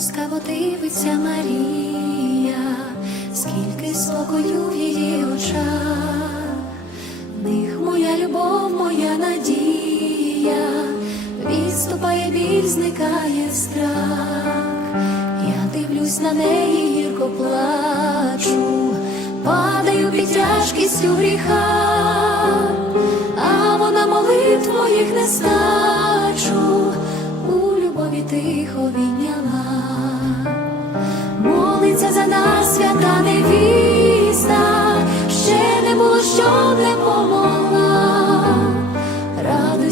Ласкаво дивиться Марія, скільки спокою в її очах, них моя любов, моя надія, відступає біль, зникає страх. Я дивлюсь на неї, гірко плачу, падаю під тяжкістю гріха, а вона молитв не стачу, у любові тихо відняла,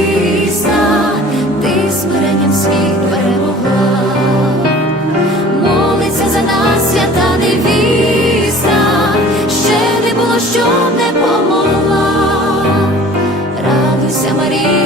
чиста, ти смиренням світ перемогла. Молиться за нас, свята невіста, ще не було, щоб не помогла. Радуйся, Марія,